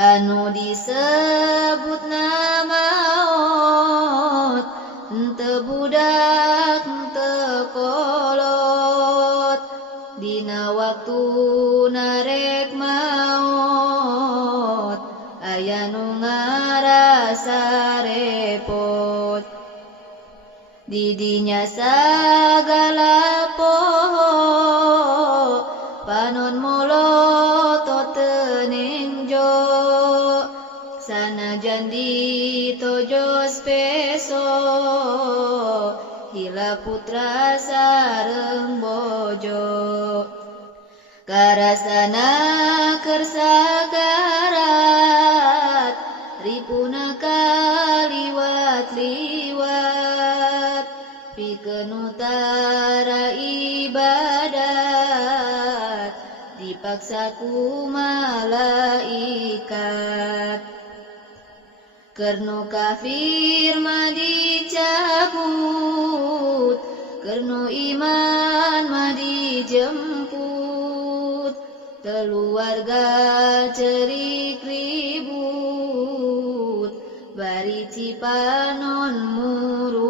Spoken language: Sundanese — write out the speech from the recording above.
anu disebut namaot henteu budak henteu kolot dina waktu narek maot aya nu ngarasa repot di dinya sagala poho panon molotot teu nengjo sanajan ditojos peso hila putra sareng bojo karasana keur sagarat ripuna kaliwat-liwat pikeun utara ibadat dipaksa ku malaikat keur nu kafir mah dicabut keur nu iman mah dijemput keluarga cerik ribut bari cipanon muru